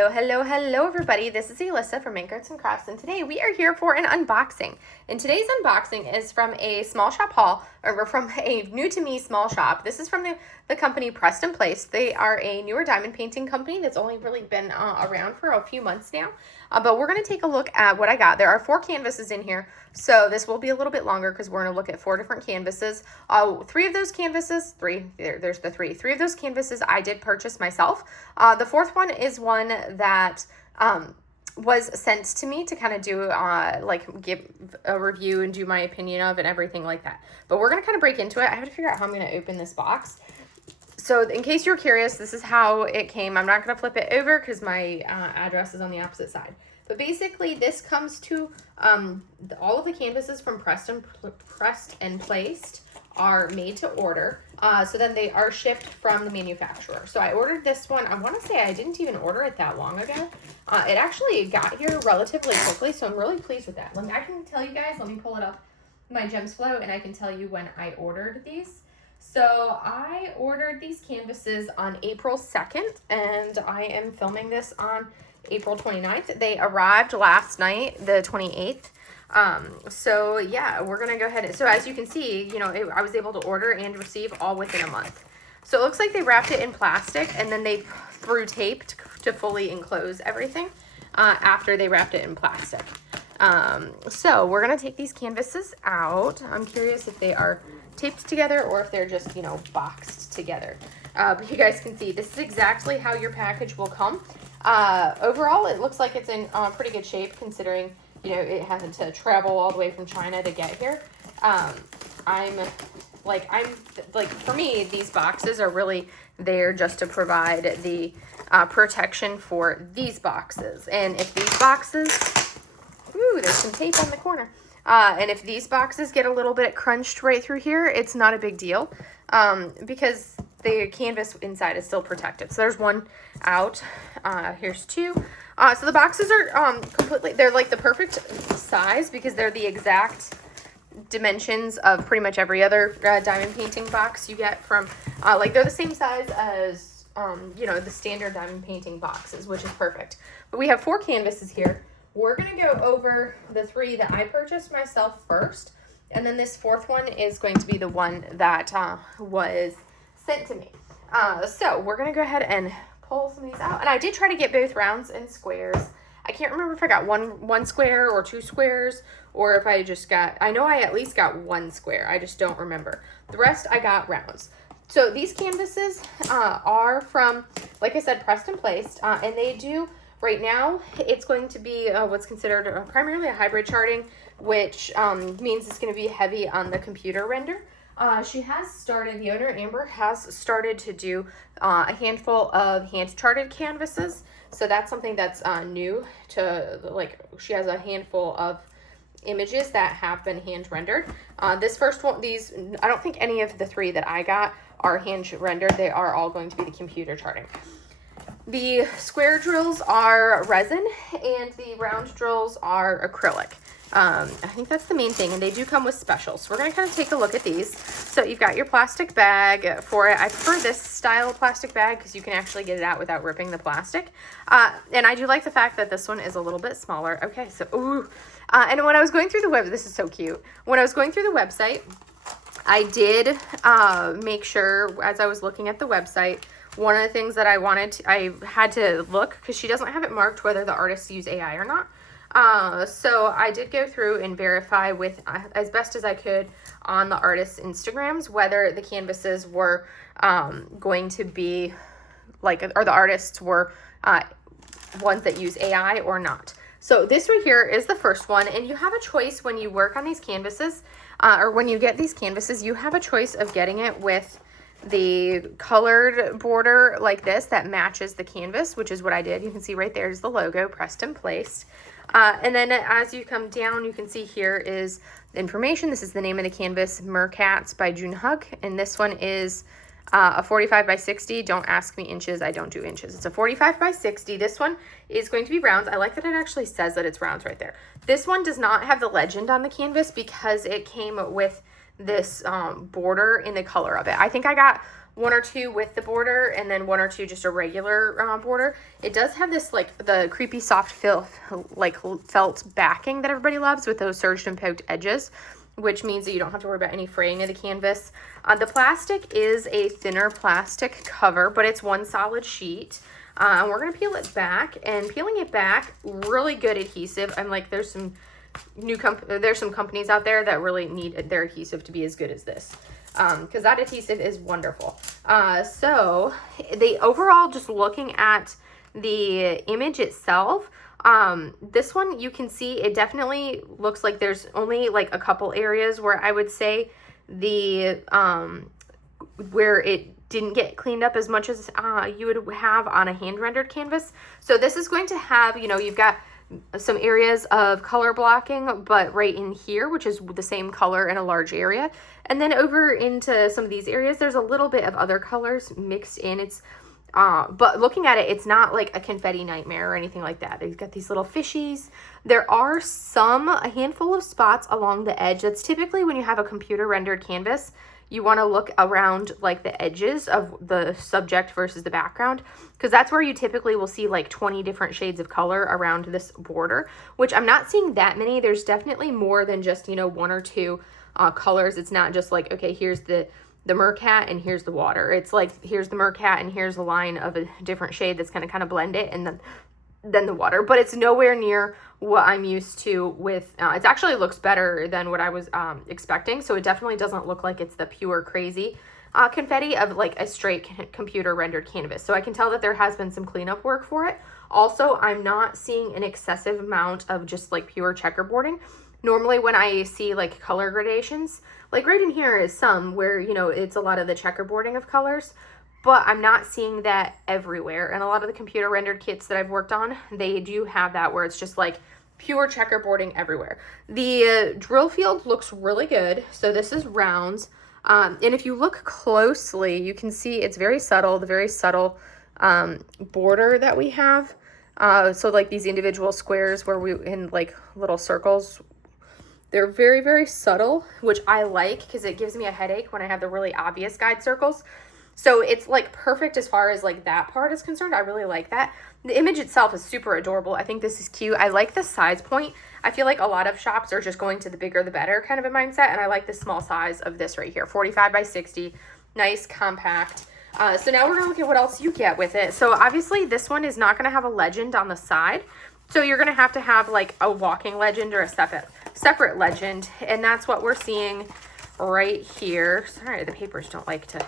Hello, everybody. This is Alyssa from Make Arts and Crafts, and today we are here for an unboxing. And today's unboxing is from a small shop haul, or from a new to me small shop. This is from the company Pressed and Placed. They are a newer diamond painting company that's only really been around for a few months now. But we're going to take a look at what I got. There are 4 canvases in here, so this will be a little bit longer because we're going to look at 4 different canvases. 3 of those canvases, there's the 3. 3 of those canvases I did purchase myself. The 4th one is one that was sent to me to kind of do, give a review and do my opinion of and everything like that. But we're going to kind of break into it. I have to figure out how I'm going to open this box. So in case you're curious, this is how it came. I'm not going to flip it over because my address is on the opposite side. But basically, this comes to all of the canvases from Pressed and Placed are made to order. So then they are shipped from the manufacturer. So I ordered this one. I want to say I didn't even order it that long ago. It actually got here relatively quickly, so I'm really pleased with that. I can tell you guys, let me pull it up, my Gems Flow, and I can tell you when I ordered these. So I ordered these canvases on April 2nd, and I am filming this on April 29th. They arrived last night, the 28th. So yeah, we're going to go ahead. So as you can see, I was able to order and receive all within a month. So it looks like they wrapped it in plastic and then they threw tape to fully enclose everything, after they wrapped it in plastic. So we're going to take these canvases out. I'm curious if they are taped together or if they're just, boxed together. But you guys can see this is exactly how your package will come. Overall, it looks like it's in pretty good shape considering, it had to travel all the way from China to get here. For me, these boxes are really there just to provide the protection for these boxes. And if these boxes, there's some tape on the corner. And if these boxes get a little bit crunched right through here, it's not a big deal, because the canvas inside is still protected. So there's one out. Here's 2. So the boxes are they're like the perfect size because they're the exact dimensions of pretty much every other diamond painting box you get from, they're the same size as, the standard diamond painting boxes, which is perfect. But we have 4 canvases here. We're going to go over the 3 that I purchased myself first, and then this 4th one is going to be the one that was sent to me. So we're going to go ahead and pull some of these out. And I did try to get both rounds and squares. I can't remember if I got one square or 2 squares, or if I just got, I know I at least got 1 square. I just don't remember. The rest I got rounds. So these canvases are from, like I said, Pressed and Placed, and they do. Right now, it's going to be what's considered primarily a hybrid charting, which means it's going to be heavy on the computer render. The owner, Amber, has started to do a handful of hand-charted canvases. So that's something that's new to, she has a handful of images that have been hand-rendered. This first one, I don't think any of the 3 that I got are hand-rendered. They are all going to be the computer charting. The square drills are resin and the round drills are acrylic. I think that's the main thing, and they do come with specials. So we're going to kind of take a look at these. So you've got your plastic bag for it. I prefer this style of plastic bag because you can actually get it out without ripping the plastic. And I do like the fact that this one is a little bit smaller. Okay, so, and when I was going through the this is so cute. When I was going through the website, I did make sure as I was looking at the website, one of the things that I had to look, because she doesn't have it marked whether the artists use AI or not. So I did go through and verify with, as best as I could on the artist's Instagrams, whether the canvases were going to be, or the artists were ones that use AI or not. So this right here is the first one, and you have a choice when you work on these canvases, or when you get these canvases, you have a choice of getting it with the colored border like this that matches the canvas, which is what I did. You can see right there is the logo, Pressed and Placed. And then as you come down, you can see here is the information. This is the name of the canvas, Mercats by June Hug. And this one is a 45 by 60. Don't ask me inches. I don't do inches. It's a 45 by 60. This one is going to be rounds. I like that it actually says that it's rounds right there. This one does not have the legend on the canvas because it came with this border in the color of it. I think I got one or two with the border, and then one or two just a regular border. It does have this like the creepy soft felt backing that everybody loves with those serged and poked edges, which means that you don't have to worry about any fraying of the canvas. The plastic is a thinner plastic cover, but it's one solid sheet. And we're gonna peel it back, and peeling it back, really good adhesive. I'm like, there's some companies out there that really need their adhesive to be as good as this, because that adhesive is wonderful. So the overall, just looking at the image itself, this one, you can see it definitely looks like there's only like a couple areas where I would say the where it didn't get cleaned up as much as you would have on a hand rendered canvas. So this is going to have, you know, you've got some areas of color blocking, but right in here, which is the same color in a large area, and then over into some of these areas, there's a little bit of other colors mixed in. It's but looking at it, it's not like a confetti nightmare or anything like that. They've got these little fishies. There are a handful of spots along the edge. That's typically when you have a computer rendered canvas, you want to look around like the edges of the subject versus the background, because that's where you typically will see like 20 different shades of color around this border, which I'm not seeing that many. There's definitely more than just, you know, one or two colors. It's not just like, okay, here's the mercat and here's the water. It's like, here's the mercat and here's a line of a different shade that's going to kind of blend it, and then the water. But it's nowhere near what I'm used to with, it actually looks better than what I was expecting. So it definitely doesn't look like it's the pure crazy confetti of like a straight computer rendered canvas. So I can tell that there has been some cleanup work for it. Also, I'm not seeing an excessive amount of just like pure checkerboarding. Normally when I see like color gradations, like right in here is some where, you know, it's a lot of the checkerboarding of colors, but I'm not seeing that everywhere. And a lot of the computer rendered kits that I've worked on, they do have that where it's just like pure checkerboarding everywhere. The drill field looks really good. So this is rounds. And if you look closely, you can see it's very subtle, the very subtle border that we have. So like these individual squares where we in like little circles, they're very, very subtle, which I like because it gives me a headache when I have the really obvious guide circles. So it's like perfect as far as like that part is concerned. I really like that. The image itself is super adorable. I think this is cute. I like the size point. I feel like a lot of shops are just going to the bigger the better kind of a mindset. And I like the small size of this right here, 45 by 60, nice, compact. So now we're gonna look at what else you get with it. So obviously this one is not gonna have a legend on the side. So you're gonna have to have like a walking legend or a separate legend. And that's what we're seeing right here. Sorry, the papers don't like to...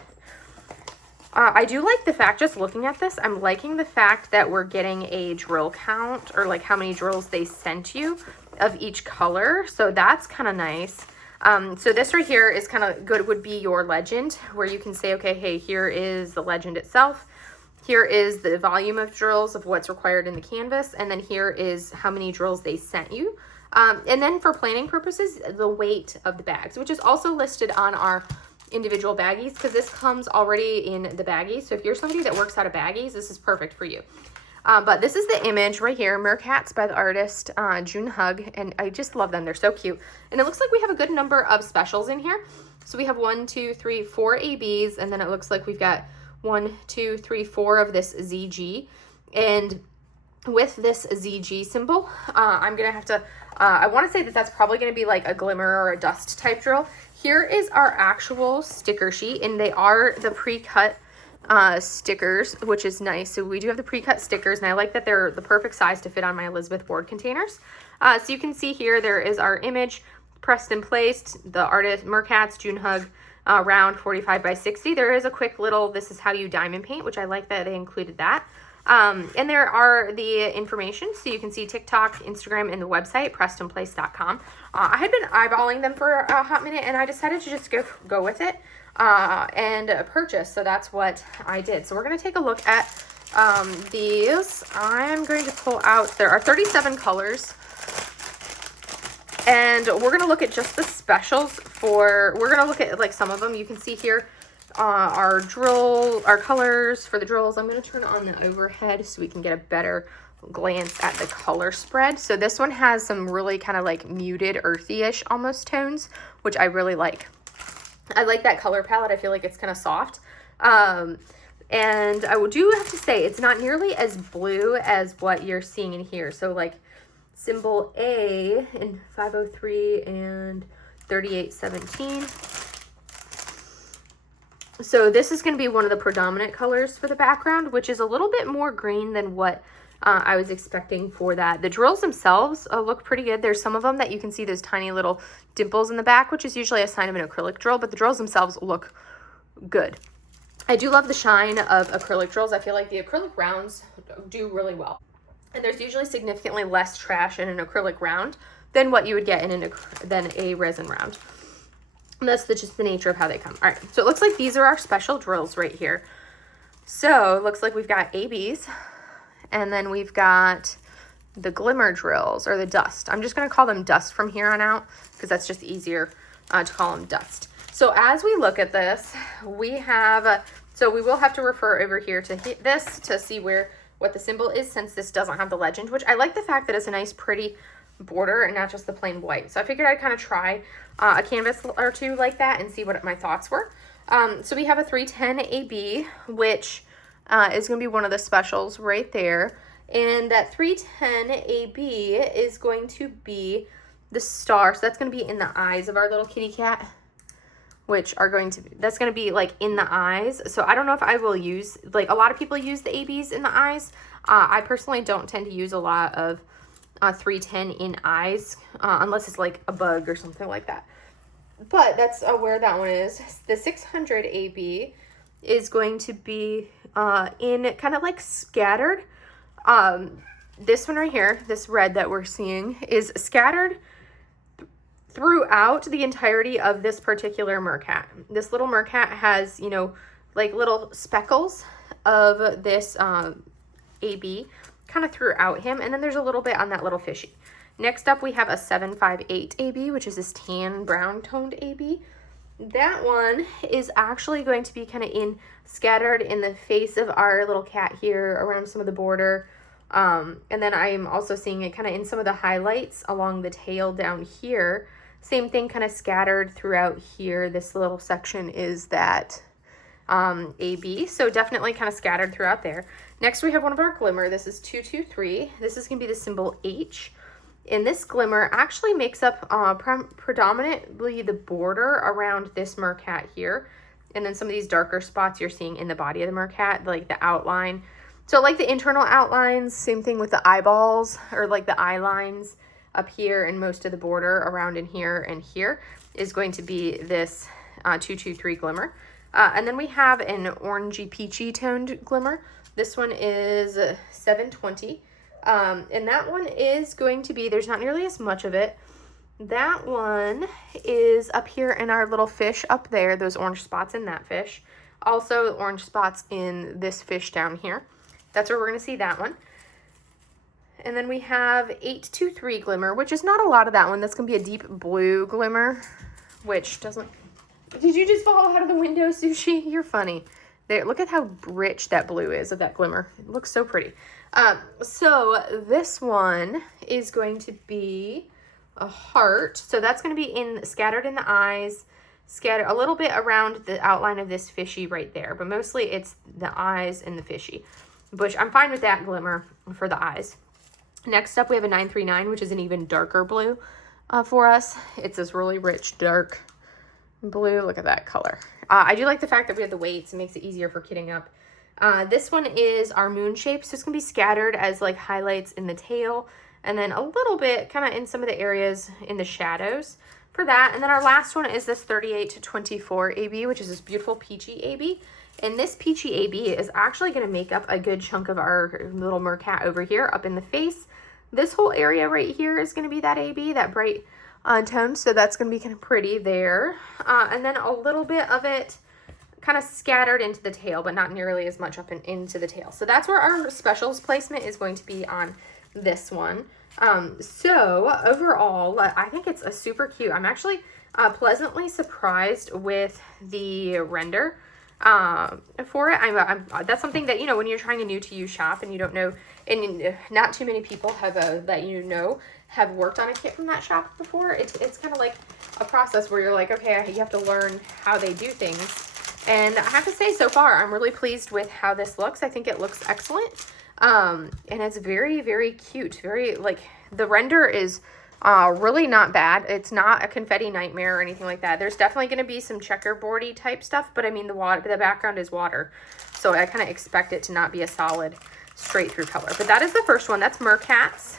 I do like the fact, just looking at this, I'm liking the fact that we're getting a drill count, or like how many drills they sent you of each color. So that's kind of nice. So this right here is kind of good, would be your legend, where you can say, okay, hey, here is the legend itself. Here is the volume of drills of what's required in the canvas. And then here is how many drills they sent you. And then for planning purposes, the weight of the bags, which is also listed on our individual baggies, because this comes already in the baggies. So if you're somebody that works out of baggies, this is perfect for you. But this is the image right here, Mercats by the artist June Hug, and I just love them. They're so cute. And it looks like we have a good number of specials in here. So we have 1, 2, 3, 4 ABs, and then it looks like we've got 1, 2, 3, 4 of this ZG. And with this ZG symbol, I'm gonna have to, I want to say that that's probably going to be like a glimmer or a dust type drill. Here is our actual sticker sheet, and they are the pre-cut stickers, which is nice. So we do have the pre-cut stickers, and I like that they're the perfect size to fit on my Elizabeth board containers. So you can see here, there is our image pressed and placed, the artist Mercats June Hug round 45 by 60. There is a quick little, this is how you diamond paint, which I like that they included that. And there are the information, so you can see TikTok, Instagram, and the website, prestonplace.com. I had been eyeballing them for a hot minute, and I decided to just go with it and purchase. So that's what I did. So we're going to take a look at these. I'm going to pull out, there are 37 colors. And we're going to look at just the specials we're going to look at like some of them. You can see here our colors for the drills. I'm going to turn on the overhead so we can get a better glance at the color spread. So this one has some really kind of like muted earthy-ish almost tones, which I really like. I like that color palette. I feel like it's kind of soft. And I do have to say, it's not nearly as blue as what you're seeing in here. So like symbol A in 503 and 3817. So this is going to be one of the predominant colors for the background, which is a little bit more green than what I was expecting for that. The drills themselves look pretty good. There's some of them that you can see those tiny little dimples in the back, which is usually a sign of an acrylic drill, but the drills themselves look good. I do love the shine of acrylic drills. I feel like the acrylic rounds do really well. And there's usually significantly less trash in an acrylic round than what you would get in than a resin round. And that's just the nature of how they come. All right, so it looks like these are our special drills right here. So it looks like we've got ABs, and then we've got the glimmer drills, or the dust. I'm just going to call them dust from here on out because that's just easier to call them dust. So as we look at this, we have, so we will have to refer over here to this to see what the symbol is, since this doesn't have the legend, which I like the fact that it's a nice pretty border and not just the plain white. So I figured I'd kind of try a canvas or two like that and see what my thoughts were. So we have a 310 AB, which is going to be one of the specials right there. And that 310 AB is going to be the star. So that's going to be in the eyes of our little kitty cat, which are going to be, that's going to be like in the eyes. So I don't know if I will use, like a lot of people use the ABs in the eyes. I personally don't tend to use a lot of 310 in eyes, unless it's like a bug or something like that. But that's where that one is. The 600 AB is going to be in kind of like scattered. This one right here, this red that we're seeing, is scattered throughout the entirety of this particular mercat. This little mercat has, you know, like little speckles of this AB kind of throughout him, and then there's a little bit on that little fishy. Next up, we have a 758 AB, which is this tan brown toned AB. That one is actually going to be kind of scattered in the face of our little cat here, around some of the border. And then I am also seeing it kind of in some of the highlights along the tail down here. Same thing, kind of scattered throughout here. This little section is that AB, so definitely kind of scattered throughout there. Next, we have one of our glimmer. This is 223. This is going to be the symbol H. And this glimmer actually makes up predominantly the border around this mercat here. And then some of these darker spots you're seeing in the body of the mercat, like the outline. So like the internal outlines, same thing with the eyeballs, or like the eye lines up here, and most of the border around in here and here is going to be this 223 glimmer. And then we have an orangey peachy toned glimmer. This one is 720. And that one is going to be, there's not nearly as much of it. That one is up here in our little fish up there, those orange spots in that fish. Also orange spots in this fish down here. That's where we're going to see that one. And then we have 823 glimmer, which is not a lot of that one. That's going to be a deep blue glimmer, which doesn't... Did you just fall out of the window, Sushi? You're funny. There, look at how rich that blue is of that glimmer. It looks so pretty. So this one is going to be a heart. So that's going to be scattered in the eyes, scattered a little bit around the outline of this fishy right there. But mostly it's the eyes and the fishy, which I'm fine with that glimmer for the eyes. Next up, we have a 939, which is an even darker blue for us. It's this really rich, dark blue. Look at that color. I do like the fact that we have the weights. It makes it easier for kitting up. This one is our moon shape. So it's going to be scattered as like highlights in the tail, and then a little bit kind of in some of the areas in the shadows for that. And then our last one is this 38 to 24 AB, which is this beautiful peachy AB. And this peachy AB is actually going to make up a good chunk of our little mercat over here up in the face. This whole area right here is going to be that AB, that bright tone. So that's going to be kind of pretty there. And then a little bit of it kind of scattered into the tail, but not nearly as much up and into the tail. So that's where our specials placement is going to be on this one. So overall, I think it's a super cute. I'm actually pleasantly surprised with the render for it. That's something that, you know, when you're trying a new to you shop and you don't know, and not too many people have that you know have worked on a kit from that shop before. It's kind of like a process where you're like, okay, you have to learn how they do things. And I have to say, so far, I'm really pleased with how this looks. I think it looks excellent. And it's very, very cute. Very, like, the render is really not bad. It's not a confetti nightmare or anything like that. There's definitely going to be some checkerboardy type stuff, but I mean, the background is water. So I kind of expect it to not be a solid straight through color. But that is the first one. That's Mercat's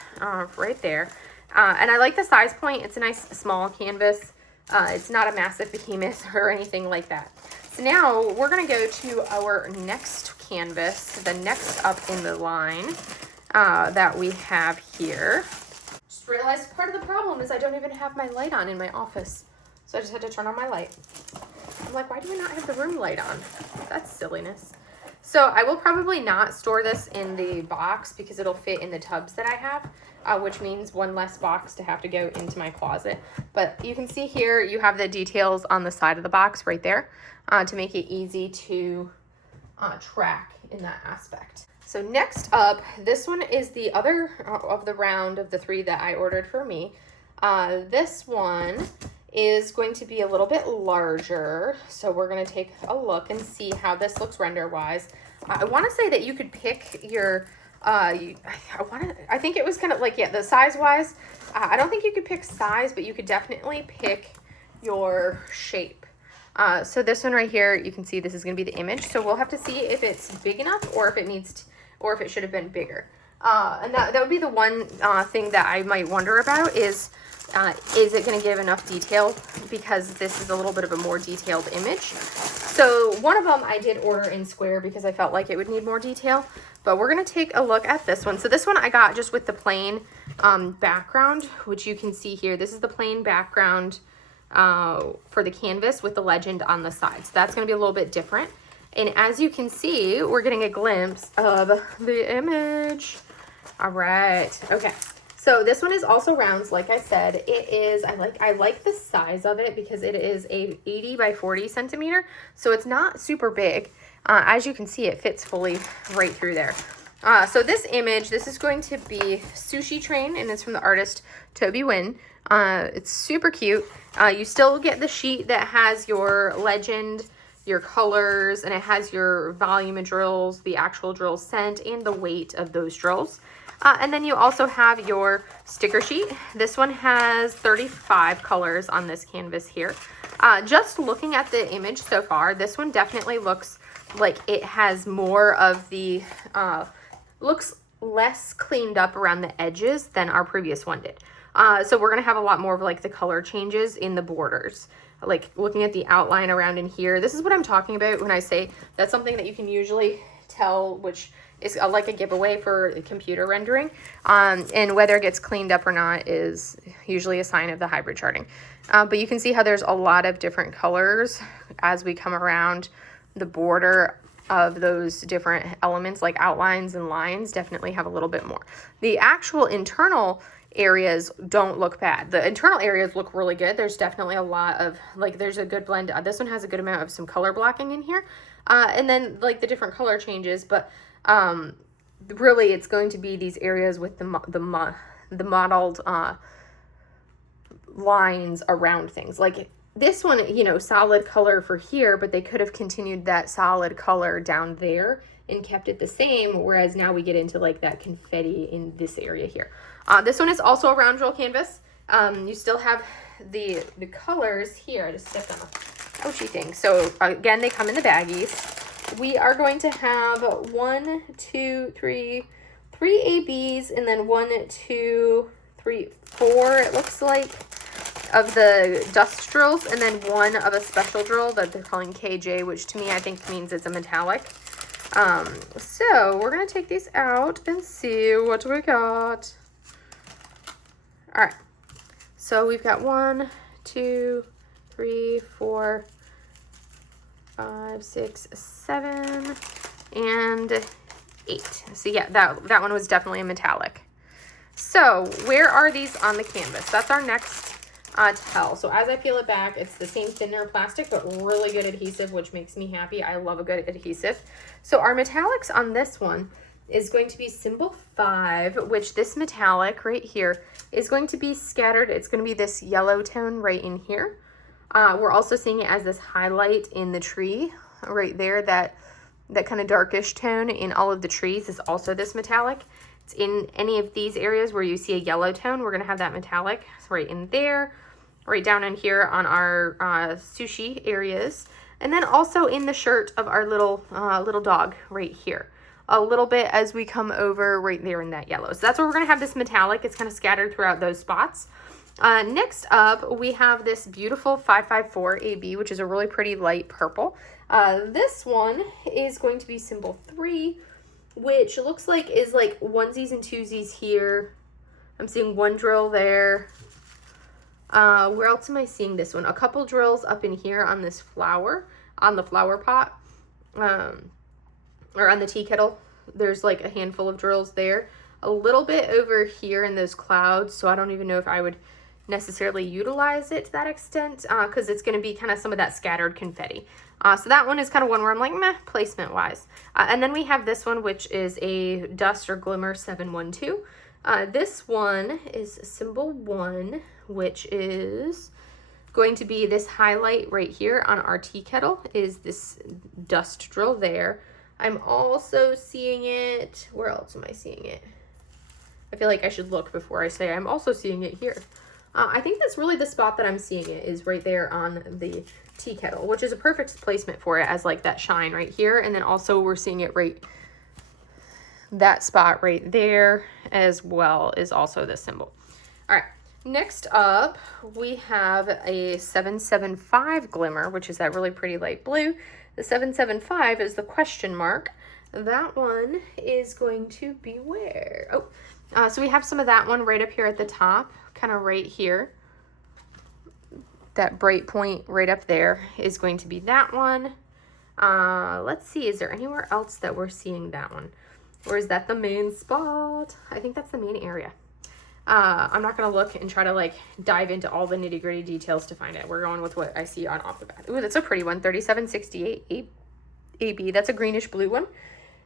right there. And I like the size point. It's a nice small canvas. It's not a massive behemoth or anything like that. So now we're going to go to our next canvas, the next up in the line that we have here. Just realized part of the problem is I don't even have my light on in my office. So I just had to turn on my light. I'm like, why do we not have the room light on? That's silliness. So I will probably not store this in the box because it'll fit in the tubs that I have, which means one less box to have to go into my closet. But you can see here, you have the details on the side of the box right there to make it easy to track in that aspect. So next up, this one is the other of the round of the 3 that I ordered for me. This one is going to be a little bit larger. So we're going to take a look and see how this looks render wise. I want to say that you could pick your, I think it was kind of like, yeah, the size wise, I don't think you could pick size, but you could definitely pick your shape. So this one right here, you can see this is going to be the image. So we'll have to see if it's big enough or if it needs to, or if it should have been bigger. And that would be the one thing that I might wonder about is it going to give enough detail, because this is a little bit of a more detailed image. So one of them I did order in square because I felt like it would need more detail, but we're going to take a look at this one. So this one I got just with the plain background, which you can see here. This is the plain background for the canvas with the legend on the side. So that's going to be a little bit different. And as you can see, we're getting a glimpse of the image. All right. Okay. So this one is also rounds, like I said. It is, I like the size of it because it is a 80 by 40 centimeter. So it's not super big. As you can see, it fits fully right through there. So this image, this is going to be Sushi Train, and it's from the artist Toby Wynn. It's super cute. You still get the sheet that has your legend, your colors, and it has your volume of drills, the actual drill scent, and the weight of those drills. And then you also have your sticker sheet. This one has 35 colors on this canvas here. Just looking at the image so far, this one definitely looks like it has more of the, looks less cleaned up around the edges than our previous one did. So we're going to have a lot more of like the color changes in the borders. Like looking at the outline around in here, this is what I'm talking about when I say that's something that you can usually tell, which is like a giveaway for computer rendering. And whether it gets cleaned up or not is usually a sign of the hybrid charting. But you can see how there's a lot of different colors as we come around the border of those different elements, like outlines and lines definitely have a little bit more. The actual internal areas don't look bad. The internal areas look really good. There's definitely a lot of, like, there's a good blend. This one has a good amount of some color blocking in here. And then like the different color changes, but really it's going to be these areas with the modeled lines around things. Like this one, you know, solid color for here, but they could have continued that solid color down there and kept it the same, whereas now we get into like that confetti in this area here. This one is also a round roll canvas. You still have the colors here. I just stepped on a Oshi thing. So again, they come in the baggies. We are going to have 1, 2, 3, 3 ABs, and then 1, 2, 3, 4, it looks like, of the dust drills, and then 1 of a special drill that they're calling KJ, which to me I think means it's a metallic. So we're going to take these out and see what we got. All right. So we've got 1, 2, 3, 4, 5, 6, 7, and 8. So yeah, that one was definitely a metallic. So where are these on the canvas? That's our next tell. So as I peel it back, it's the same thinner plastic, but really good adhesive, which makes me happy. I love a good adhesive. So our metallics on this one is going to be symbol 5, which this metallic right here is going to be scattered. It's going to be this yellow tone right in here. We're also seeing it as this highlight in the tree right there, that kind of darkish tone in all of the trees is also this metallic. It's in any of these areas where you see a yellow tone, we're gonna have that metallic. So right in there, right down in here on our sushi areas, and then also in the shirt of our little dog right here. A little bit as we come over right there in that yellow. So that's where we're gonna have this metallic. It's kind of scattered throughout those spots. Next up, we have this beautiful 554 AB, which is a really pretty light purple. This one is going to be symbol 3, which looks like is like onesies and twosies here. I'm seeing one drill there. Where else am I seeing this one? A couple drills up in here on this flower, on the flower pot, or on the tea kettle. There's like a handful of drills there. A little bit over here in those clouds, so I don't even know if I would necessarily utilize it to that extent, because it's going to be kind of some of that scattered confetti. So that one is kind of one where I'm like, meh, placement wise. And then we have this one, which is a dust or glimmer 712. This one is symbol 1, which is going to be this highlight right here on our tea kettle, is this dust drill there. I'm also seeing it, where else am I seeing it? I feel like I should look before I say I'm also seeing it here. I think that's really the spot that I'm seeing it, is right there on the tea kettle, which is a perfect placement for it as like that shine right here. And then also we're seeing it right, that spot right there as well is also the symbol. All right, next up we have a 775 glimmer, which is that really pretty light blue. The 775 is the question mark. That one is going to be where? Oh, so we have some of that one right up here at the top, kind of right here. That bright point right up there is going to be that one. Let's see, is there anywhere else that we're seeing that one? Or is that the main spot? I think that's the main area. I'm not going to look and try to like dive into all the nitty gritty details to find it. We're going with what I see on off the bat. Ooh, that's a pretty one. 3768 AB. That's a greenish blue one.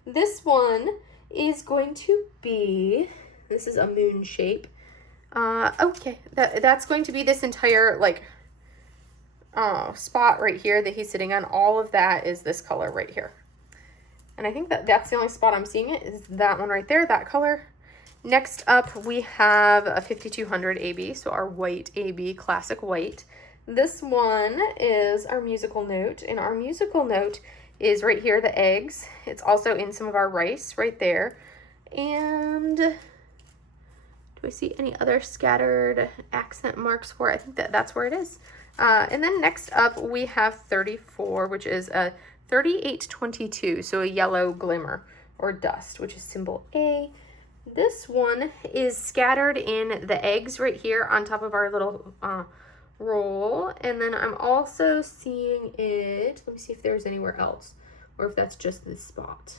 This one is going to be, this is a moon shape. Okay, that's going to be this entire like spot right here that he's sitting on. All of that is this color right here. And I think that's the only spot I'm seeing it, is that one right there, that color. Next up, we have a 5200 AB, so our white AB, classic white. This one is our musical note, and our musical note is right here, the eggs. It's also in some of our rice right there. And do I see any other scattered accent marks for it? I think that's where it is. And then next up, we have 34, which is a 3822, so a yellow glimmer or dust, which is symbol A. This one is scattered in the eggs right here on top of our little roll. And then I'm also seeing it, let me see if there's anywhere else, or if that's just this spot.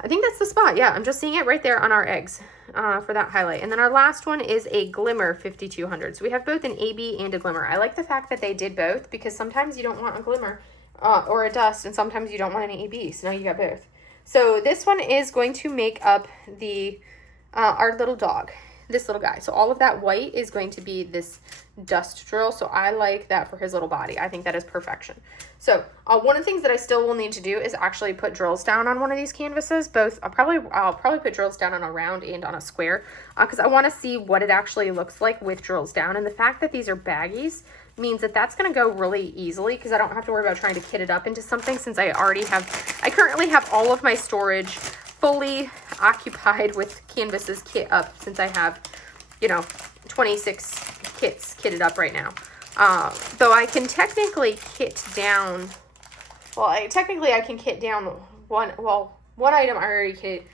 I think that's the spot. Yeah, I'm just seeing it right there on our eggs for that highlight. And then our last one is a glimmer 5200. So we have both an AB and a glimmer. I like the fact that they did both, because sometimes you don't want a glimmer or a dust, and sometimes you don't want an AB. So now you got both. So this one is going to make up the our little dog, this little guy. So all of that white is going to be this dust drill. So I like that for his little body. I think that is perfection. So one of the things that I still will need to do is actually put drills down on one of these canvases. Both, I'll probably put drills down on a round and on a square, because I want to see what it actually looks like with drills down. And the fact that these are baggies means that that's going to go really easily, because I don't have to worry about trying to kit it up into something, since I currently have all of my storage fully occupied with canvases kit up, since I have, 26 kits kitted up right now. Though I can technically kit down, I can kit down one item I already kitted.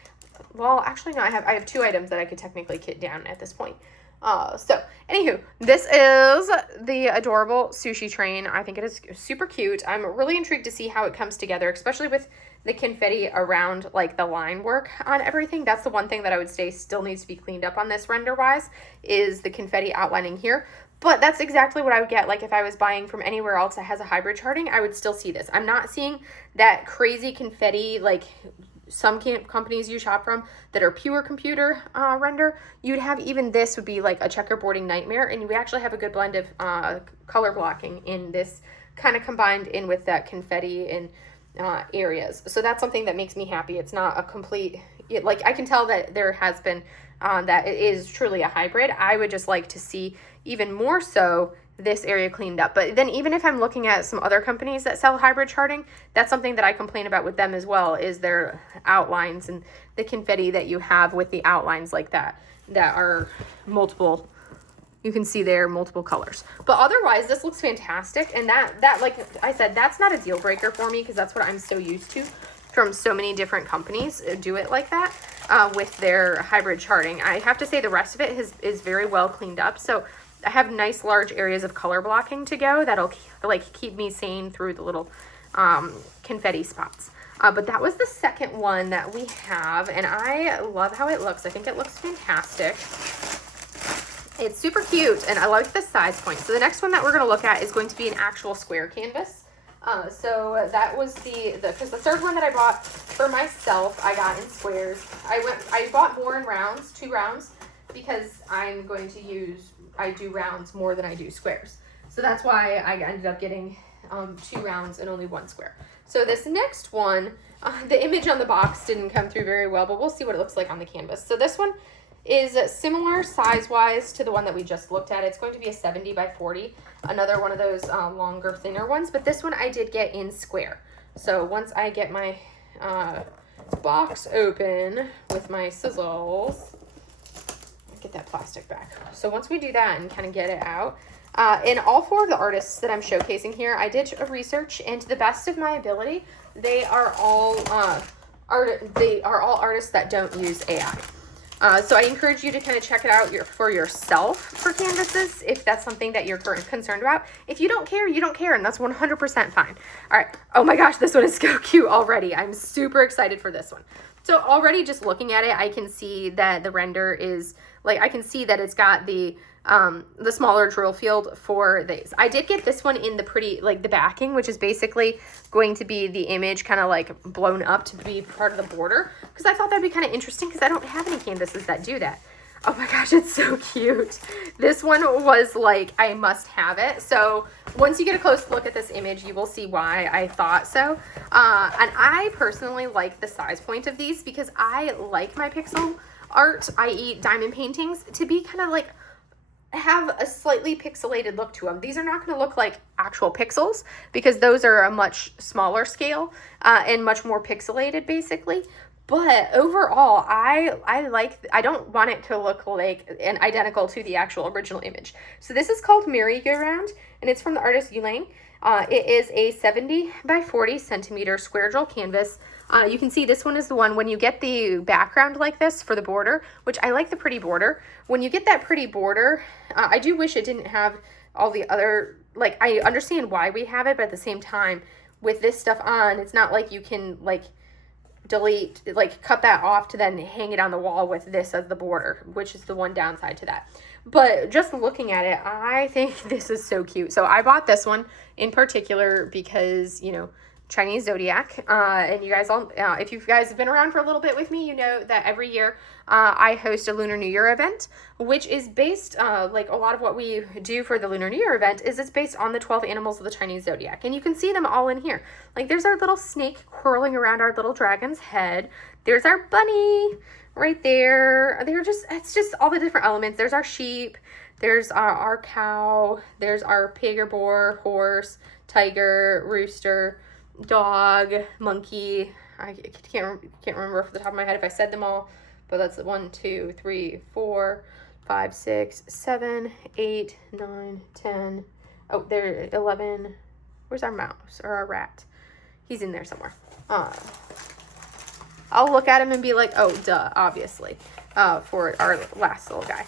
Well, actually no, I have 2 items that I could technically kit down at this point. So anywho, this is the adorable sushi train. I think it is super cute. I'm really intrigued to see how it comes together, especially with the confetti around like the line work on everything. That's the one thing that I would say still needs to be cleaned up on this render wise, is the confetti outlining here. But that's exactly what I would get. Like if I was buying from anywhere else that has a hybrid charting, I would still see this. I'm not seeing that crazy confetti like some companies you shop from that are pure computer render. You'd have, even this would be like a checkerboarding nightmare, and you actually have a good blend of color blocking in this kind of combined in with that confetti and areas. So that's something that makes me happy. It's not a complete, like I can tell that there has been, that it is truly a hybrid. I would just like to see even more so this area cleaned up. But then even if I'm looking at some other companies that sell hybrid charting, that's something that I complain about with them as well, is their outlines and the confetti that you have with the outlines like that are multiple. You can see there multiple colors. But otherwise, this looks fantastic. And that like I said, that's not a deal breaker for me because that's what I'm so used to from so many different companies do it like that with their hybrid charting. I have to say the rest of it is very well cleaned up. So I have nice large areas of color blocking to go that'll like keep me sane through the little confetti spots. But that was the second one that we have, and I love how it looks. I think it looks fantastic. It's super cute, and I like the size point. So the next one that we're going to look at is going to be an actual square canvas. So that was because the third one that I bought for myself, I got in squares. I bought more in rounds, 2 rounds, because I do rounds more than I do squares. So that's why I ended up getting 2 rounds and only 1 square. So this next one, the image on the box didn't come through very well, but we'll see what it looks like on the canvas. So this one is similar size-wise to the one that we just looked at. It's going to be a 70 by 40, another one of those longer, thinner ones, but this one I did get in square. So once I get my box open with my scissors, get that plastic back. So once we do that and kind of get it out, and all 4 of the artists that I'm showcasing here, I did a research, and to the best of my ability, they are all artists that don't use AI. So I encourage you to kind of check it out for yourself for canvases if that's something that you're concerned about. If you don't care, you don't care, and that's 100% fine. All right. Oh my gosh, this one is so cute already. I'm super excited for this one. So already just looking at it, I can see that the render is, like, I can see that it's got the smaller drill field for these. I did get this one in the pretty, like the backing, which is basically going to be the image kind of like blown up to be part of the border, because I thought that'd be kind of interesting because I don't have any canvases that do that. Oh my gosh, it's so cute. This one was like, I must have it. So once you get a close look at this image, you will see why I thought so. And I personally like the size point of these because I like my pixel art, i.e. diamond paintings, to be kind of like have a slightly pixelated look to them. These are not going to look like actual pixels because those are a much smaller scale and much more pixelated basically. But overall, I don't want it to look like and identical to the actual original image. So this is called Merry-Go-Round, and it's from the artist Yulang. It is a 70 by 40 centimeter square drill canvas. You can see this one is the one when you get the background like this for the border, which I like the pretty border. When you get that pretty border, I do wish it didn't have all the other, like, I understand why we have it, but at the same time, with this stuff on, it's not like you can, like, delete, like, cut that off to then hang it on the wall with this as the border, which is the one downside to that. But just looking at it, I think this is so cute. So I bought this one in particular because, you know, Chinese zodiac, and you guys all, if you guys have been around for a little bit with me, you know that every year I host a Lunar New Year event, which is based, like a lot of what we do for the Lunar New Year event is it's based on the 12 animals of the Chinese zodiac, and you can see them all in here. Like there's our little snake whirling around our little dragon's head. There's our bunny right there. It's just all the different elements. There's our sheep. There's our cow. There's our pig or boar, horse, tiger, rooster, dog, monkey. I can't remember off the top of my head if I said them all, but that's 1, 2, 3, 4, 5, 6, 7, 8, 9, 10. Oh, there, 11. Where's our mouse or our rat? He's in there somewhere. I'll look at him and be like, oh, duh, obviously, for our last little guy.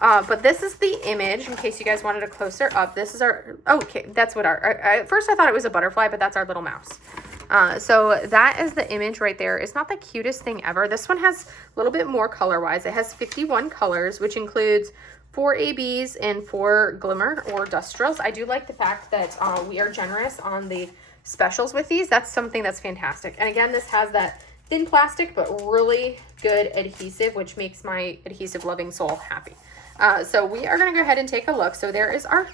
But this is the image, in case you guys wanted a closer up. This is our, okay, that's what at first I thought it was a butterfly, but that's our little mouse. So that is the image right there. It's not the cutest thing ever. This one has a little bit more color-wise. It has 51 colors, which includes 4 ABs and 4 glimmer or dust drills. I do like the fact that we are generous on the specials with these. That's something that's fantastic. And again, this has that thin plastic, but really good adhesive, which makes my adhesive loving soul happy. So we are going to go ahead and take a look. So there is our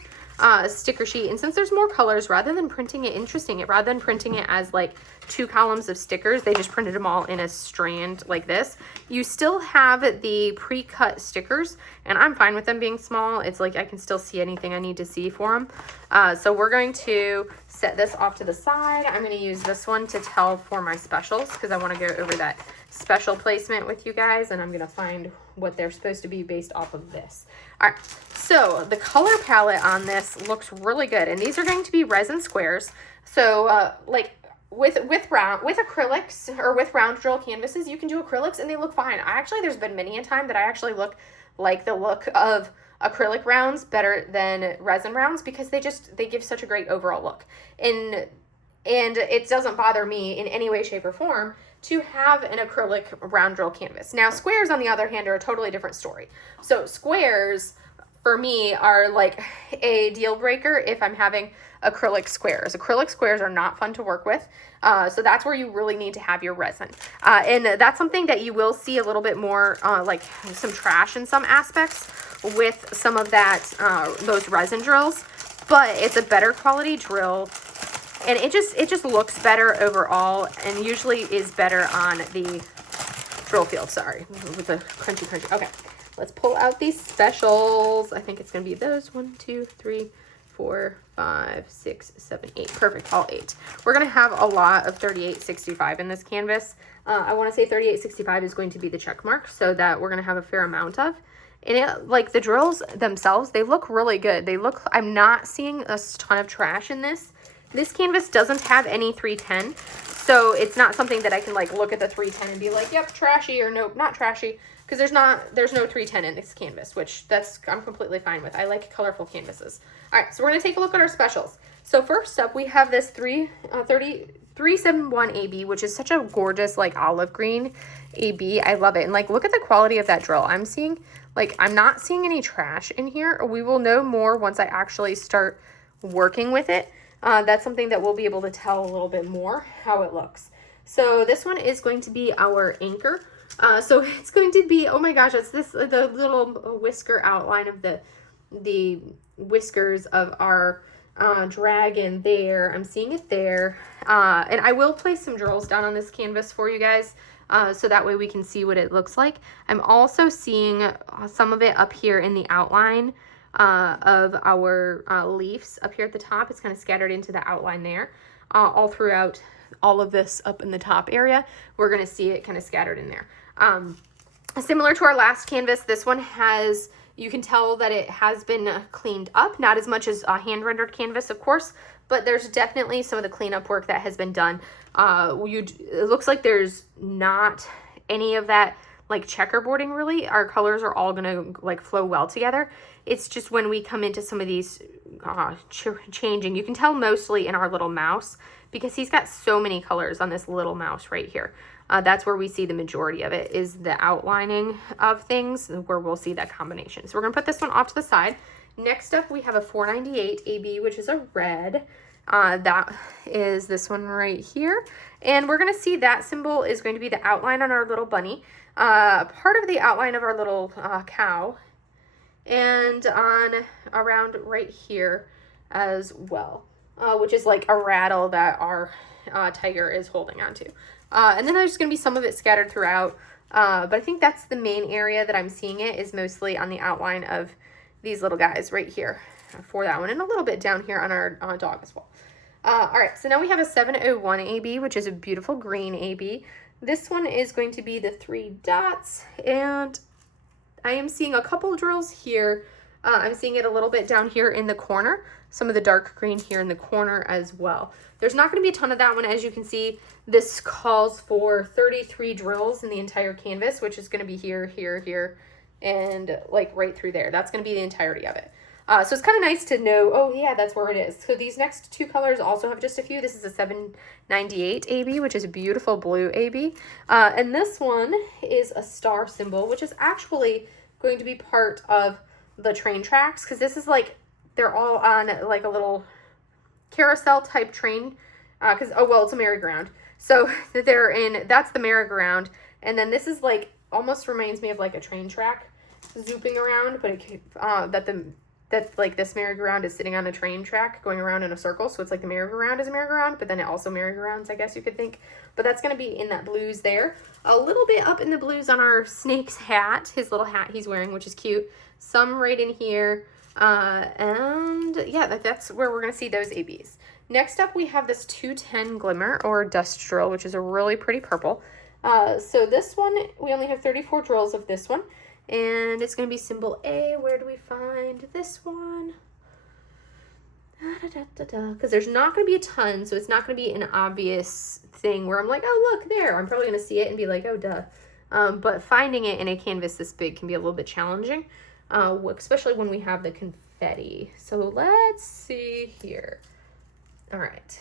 sticker sheet. And since there's more colors, rather than printing it as like 2 columns of stickers, they just printed them all in a strand like this. You still have the pre-cut stickers, and I'm fine with them being small. It's like I can still see anything I need to see for them. So we're going to set this off to the side. I'm going to use this one to tell for my specials, because I want to go over that special placement with you guys, and I'm going to find what they're supposed to be based off of this. All right, so the color palette on this looks really good, and these are going to be resin squares. So like with acrylics or with round drill canvases, you can do acrylics and they look fine. There's been many a time that I actually like the look of acrylic rounds better than resin rounds, because they give such a great overall look. And it doesn't bother me in any way, shape, or form to have an acrylic round drill canvas. Now, squares, on the other hand, are a totally different story. So squares, for me, are like a deal breaker if I'm having acrylic squares. Acrylic squares are not fun to work with. So that's where you really need to have your resin. And that's something that you will see a little bit more, like some trash in some aspects with some of that, those resin drills, but it's a better quality drill. And it just looks better overall, and usually is better on the drill field. Sorry, with the crunchy. Okay, let's pull out these specials. I think it's going to be those 1, 2, 3, 4, 5, 6, 7, 8. Perfect, all 8. We're going to have a lot of 3865 in this canvas. I want to say 3865 is going to be the check mark, so that we're going to have a fair amount of. And it, like the drills themselves, they look really good. I'm not seeing a ton of trash in this. This canvas doesn't have any 310, so it's not something that I can like look at the 310 and be like, yep, trashy, or nope, not trashy, because there's no 310 in this canvas, which I'm completely fine with. I like colorful canvases. All right, so we're going to take a look at our specials. So first up, we have this 371 AB, which is such a gorgeous like olive green AB. I love it. And like, look at the quality of that drill. I'm not seeing any trash in here. We will know more once I actually start working with it. That's something that we'll be able to tell a little bit more how it looks. So this one is going to be our anchor. So it's going to be, oh my gosh, it's the little whisker outline of the whiskers of our dragon there. I'm seeing it there. And I will place some drills down on this canvas for you guys, so that way we can see what it looks like. I'm also seeing some of it up here in the outline of our leaves up here at the top. It's kind of scattered into the outline there. All throughout all of this up in the top area, we're going to see it kind of scattered in there. Similar to our last canvas, this one you can tell that it has been cleaned up, not as much as a hand-rendered canvas, of course, but there's definitely some of the cleanup work that has been done. It looks like there's not any of that like checkerboarding really. Our colors are all going to like flow well together. It's just when we come into some of these changing, you can tell mostly in our little mouse, because he's got so many colors on this little mouse right here. That's where we see the majority of it, is the outlining of things, where we'll see that combination. So we're going to put this one off to the side. Next up, we have a 498 AB, which is a red. That is this one right here. And we're going to see that symbol is going to be the outline on our little bunny, part of the outline of our little cow, and on around right here as well, which is like a rattle that our tiger is holding onto. And then there's going to be some of it scattered throughout, but I think that's the main area that I'm seeing it, is mostly on the outline of these little guys right here for that one, and a little bit down here on our dog as well. All right, so now we have a 701 AB, which is a beautiful green AB. This one is going to be the 3 dots, and I am seeing a couple drills here. I'm seeing it a little bit down here in the corner, some of the dark green here in the corner as well. There's not going to be a ton of that one. As you can see, this calls for 33 drills in the entire canvas, which is going to be here, here, here, and like right through there. That's going to be the entirety of it. So it's kind of nice to know, oh yeah, that's where it is. So these next 2 colors also have just a few. This is a 798 AB, which is a beautiful blue AB. And this one is a star symbol, which is actually going to be part of the train tracks, because this is like, they're all on like a little carousel type train, because, oh, well, it's a merry-go-round. So that's the merry-go-round. And then this is like, almost reminds me of like a train track zooping around, but that like this merry-go-round is sitting on a train track going around in a circle. So it's like the merry-go-round is a merry-go-round, but then it also merry-go-rounds, I guess you could think. But that's going to be in that blues there. A little bit up in the blues on our snake's hat, his little hat he's wearing, which is cute. Some right in here. And yeah, that's where we're going to see those ABs. Next up, we have this 210 Glimmer or Dust Drill, which is a really pretty purple. So this one, we only have 34 drills of this one. And it's going to be symbol A. Where do we find this one? Because there's not going to be a ton, so it's not going to be an obvious thing where I'm like, oh, look, there. I'm probably going to see it and be like, oh, duh. But finding it in a canvas this big can be a little bit challenging, especially when we have the confetti. So let's see here. All right.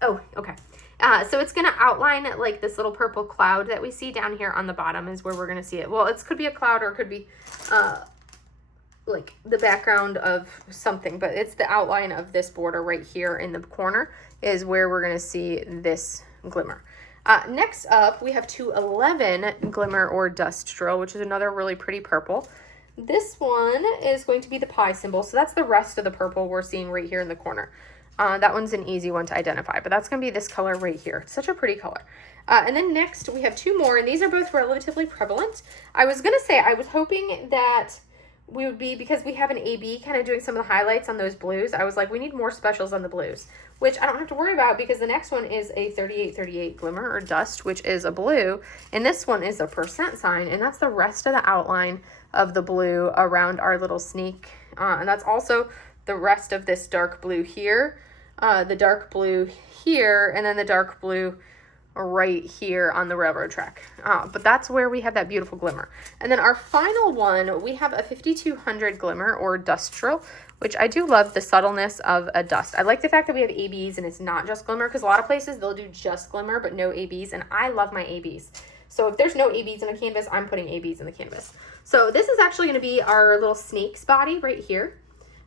Oh, okay. So it's going to outline like this little purple cloud that we see down here on the bottom is where we're going to see it. Well, it could be a cloud or it could be like the background of something, but it's the outline of this border right here in the corner is where we're going to see this glimmer. Next up, we have 211 Glimmer or Dust Drill, which is another really pretty purple. This one is going to be the pie symbol. So that's the rest of the purple we're seeing right here in the corner. That one's an easy one to identify, but that's going to be this color right here. It's such a pretty color. And then next we have two more, and these are both relatively prevalent. I was going to say, I was hoping that we would be, because we have an AB kind of doing some of the highlights on those blues, I was like, we need more specials on the blues, which I don't have to worry about because the next one is a 3838 Glimmer or Dust, which is a blue, and this one is a % sign, and that's the rest of the outline of the blue around our little snake. And that's also the rest of this dark blue here, the dark blue here, and then the dark blue right here on the railroad track. But that's where we have that beautiful glimmer. And then our final one, we have a 5200 Glimmer or Dust Drill, which I do love the subtleness of a dust. I like the fact that we have ABs and it's not just glimmer, because a lot of places they'll do just glimmer but no ABs, and I love my ABs. So if there's no ABs in a canvas, I'm putting ABs in the canvas. So this is actually going to be our little snake's body right here.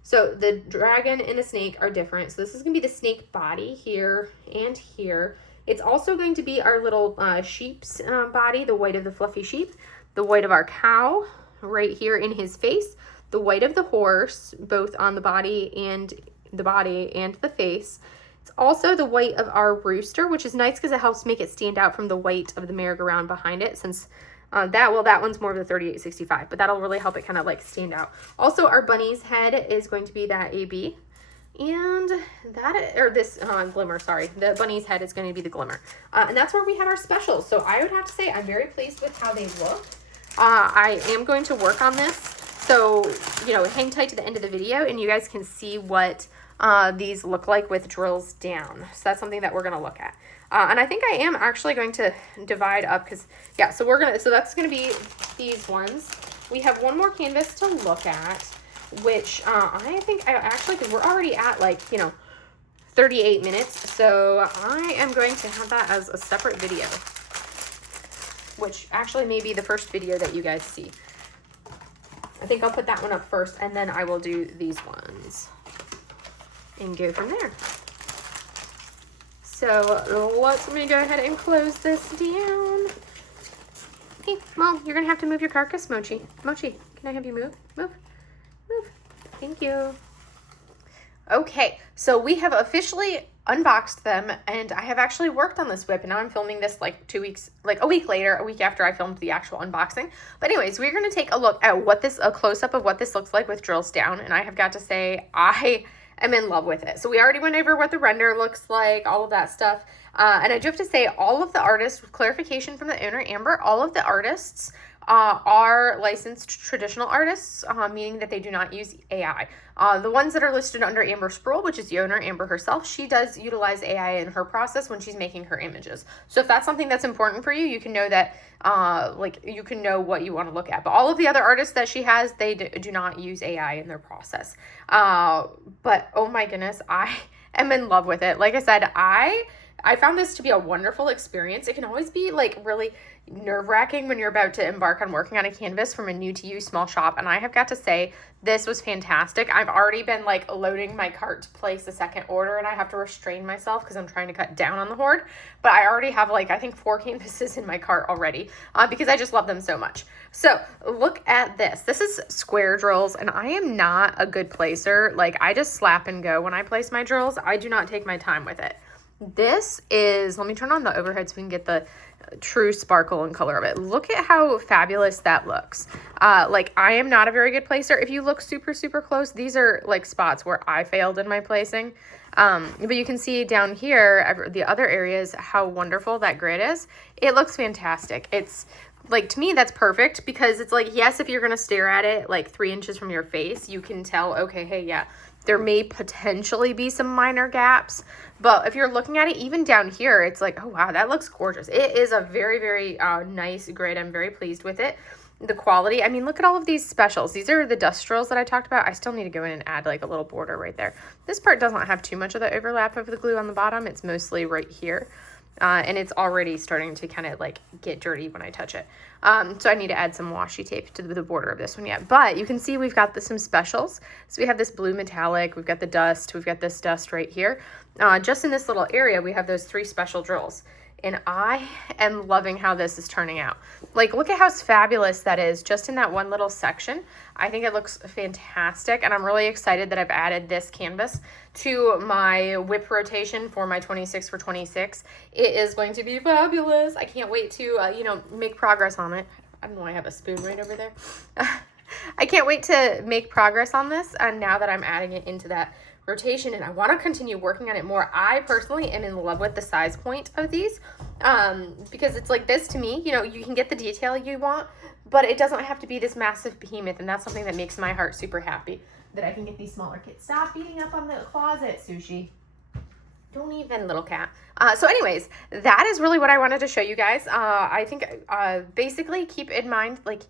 So the dragon and the snake are different. So this is going to be the snake body here and here. It's also going to be our little sheep's body, the white of the fluffy sheep, the white of our cow right here in his face, the white of the horse, both on the body and the face. It's also the white of our rooster, which is nice because it helps make it stand out from the white of the merry-go-round behind it, since that one's more of the 3865, but that'll really help it kind of like stand out. Also, our bunny's head is going to be that AB. And this glimmer, sorry, the bunny's head is going to be the glimmer. And that's where we had our specials. So I would have to say I'm very pleased with how they look. I am going to work on this. So, hang tight to the end of the video and you guys can see what these look like with drills down. So that's something that we're going to look at. And I think I am actually going to divide up because, yeah, so that's going to be these ones. We have one more canvas to look at, which I think because we're already at 38 minutes. So I am going to have that as a separate video, which actually may be the first video that you guys see. I think I'll put that one up first and then I will do these ones and go from there. So let me go ahead and close this down. Hey, Mo, you're going to have to move your carcass, Mochi. Mochi, can I have you move? Move. Thank you. Okay, so we have officially unboxed them, and I have actually worked on this whip, and now I'm filming this a week later, a week after I filmed the actual unboxing. But anyways, we're going to take a look at a close-up of what this looks like with drills down, and I have got to say, I am in love with it. So we already went over what the render looks like, all of that stuff. And I do have to say, all of the artists, with clarification from the owner, Amber, all of the artists are licensed traditional artists, meaning that they do not use AI. The ones that are listed under Amber Sproul, which is the owner, Amber herself, she does utilize AI in her process when she's making her images. So if that's something that's important for you, you can know that, you can know what you want to look at. But all of the other artists that she has, they do not use AI in their process. But oh my goodness, I am in love with it. Like I said, I I found this to be a wonderful experience. It can always be like really nerve-wracking when you're about to embark on working on a canvas from a new to you small shop, and I have got to say this was fantastic. I've already been like loading my cart to place a second order, and I have to restrain myself because I'm trying to cut down on the hoard, but I already have like I think 4 canvases in my cart already because I just love them so much. So look at this. This is square drills, and I am not a good placer. Like, I just slap and go when I place my drills. I do not take my time with it. This is, let me turn on the overhead so we can get the true sparkle and color of it. Look at how fabulous that looks. Like, I am not a very good placer. If you look super, super close, these are like spots where I failed in my placing. But you can see down here, the other areas, how wonderful that grid is. It looks fantastic. It's like, to me, that's perfect because it's like, yes, if you're going to stare at it like 3 inches from your face, you can tell, okay, hey, yeah, there may potentially be some minor gaps, but if you're looking at it even down here, it's like, oh wow, that looks gorgeous. It is a very, very nice grid. I'm very pleased with it. The quality, I mean, look at all of these specials. These are the dust drills that I talked about. I still need to go in and add like a little border right there. This part doesn't have too much of the overlap of the glue on the bottom. It's mostly right here. And it's already starting to kind of like get dirty when I touch it. So I need to add some washi tape to the border of this one yet. But you can see we've got some specials. So we have this blue metallic, we've got the dust, we've got this dust right here. Just in this little area, we have those 3 special drills. And I am loving how this is turning out. Like, look at how fabulous that is just in that one little section. I think it looks fantastic, and I'm really excited that I've added this canvas to my whip rotation for my 26 for 26. It is going to be fabulous. I can't wait to, make progress on it. I don't know why I have a spoon right over there. I can't wait to make progress on this, and now that I'm adding it into that rotation, and I want to continue working on it more. I personally am in love with the size point of these because it's like this to me, you can get the detail you want, but it doesn't have to be this massive behemoth, and that's something that makes my heart super happy, that I can get these smaller kits. Stop beating up on the closet, Sushi. Don't even, little cat. So anyways, that is really what I wanted to show you guys. I think basically keep in mind, like,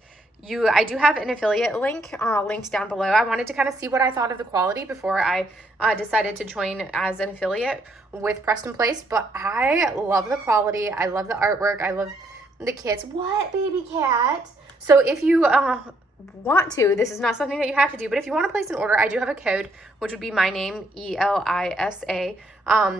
I do have an affiliate link linked down below. I wanted to kind of see what I thought of the quality before I decided to join as an affiliate with Preston Place, but I love the quality. I love the artwork. I love the kits. What, baby cat? So if you want to, this is not something that you have to do, but if you want to place an order, I do have a code, which would be my name, ELISA,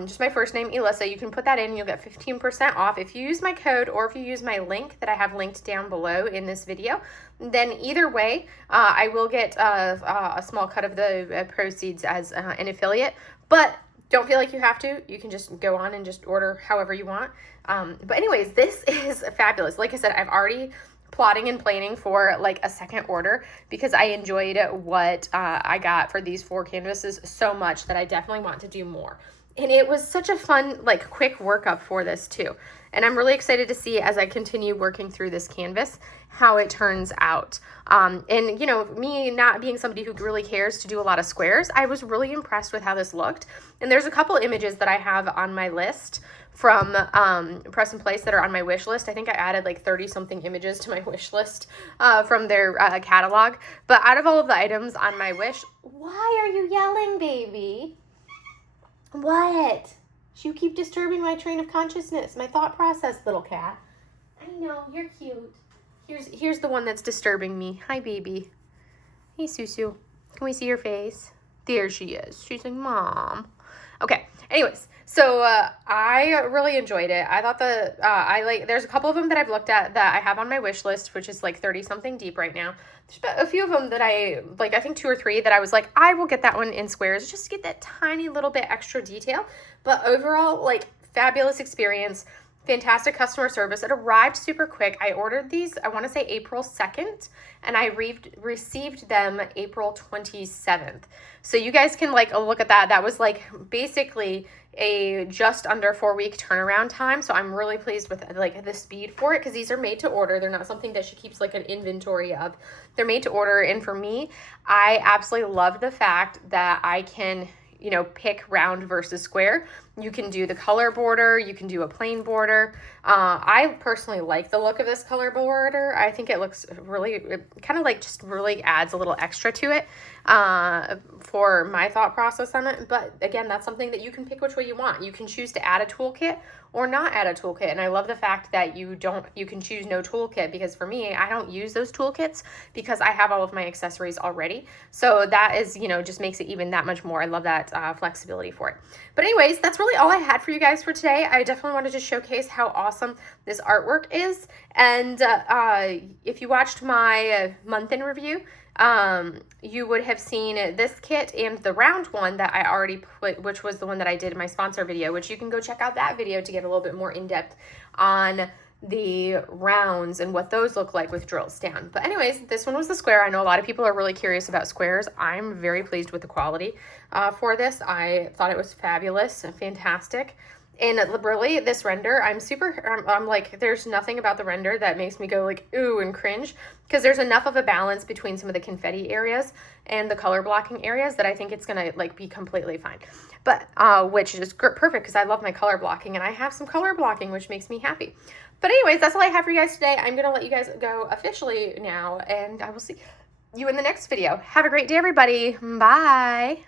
just my first name, Elissa. You can put that in and you'll get 15% off if you use my code, or if you use my link that I have linked down below in this video. Then either way, I will get a small cut of the proceeds as an affiliate, but don't feel like you have to. You can just go on and just order however you want. But anyways, this is fabulous. Like I said, I've already plotting and planning for like a second order because I enjoyed what I got for these 4 canvases so much that I definitely want to do more. And it was such a fun, like, quick workup for this too. And I'm really excited to see as I continue working through this canvas how it turns out. And me not being somebody who really cares to do a lot of squares, I was really impressed with how this looked. And there's a couple images that I have on my list from Preston Place that are on my wish list. I think I added like 30 something images to my wish list from their catalog. But out of all of the items on my wish, why are you yelling, baby? What? You keep disturbing my train of consciousness, my thought process, little cat. I know, you're cute. Here's the one that's disturbing me. Hi, baby. Hey, Susu. Can we see your face? There she is. She's like, Mom. Okay. Anyways, so I really enjoyed it. I thought there's a couple of them that I've looked at that I have on my wish list, which is like 30 something deep right now. There's a few of them that I think 2 or 3 that I was like, I will get that one in squares just to get that tiny little bit extra detail. But overall, like, fabulous experience, fantastic customer service. It arrived super quick. I ordered these, I want to say April 2nd, and I received them April 27th. So you guys can like look at that. That was like basically a just under 4-week turnaround time. So I'm really pleased with like the speed for it because these are made to order. They're not something that she keeps like an inventory of. They're made to order. And for me, I absolutely love the fact that I can pick round versus square. You can do the color border. You can do a plain border. I personally like the look of this color border. I think it looks really, kind of like just really adds a little extra to it for my thought process on it. But again, that's something that you can pick which way you want. You can choose to add a toolkit or not add a toolkit. And I love the fact that you can choose no toolkit, because for me, I don't use those toolkits because I have all of my accessories already. So that is, you know, just makes it even that much more. I love that flexibility for it. But anyways, that's really all I had for you guys for today. I definitely wanted to showcase how awesome this artwork is. And if you watched my month in review, you would have seen this kit and the round one that I already put, which was the one that I did in my sponsor video, which you can go check out that video to get a little bit more in depth on the rounds and what those look like with drills down. But anyways, this one was the square. I know a lot of people are really curious about squares. I'm very pleased with the quality for this. I thought it was fabulous and fantastic. And really, this render, I'm like, there's nothing about the render that makes me go like, ooh, and cringe, because there's enough of a balance between some of the confetti areas and the color blocking areas that I think it's gonna like be completely fine. But, which is perfect, because I love my color blocking, and I have some color blocking, which makes me happy. But anyways, that's all I have for you guys today. I'm gonna let you guys go officially now, and I will see you in the next video. Have a great day, everybody. Bye.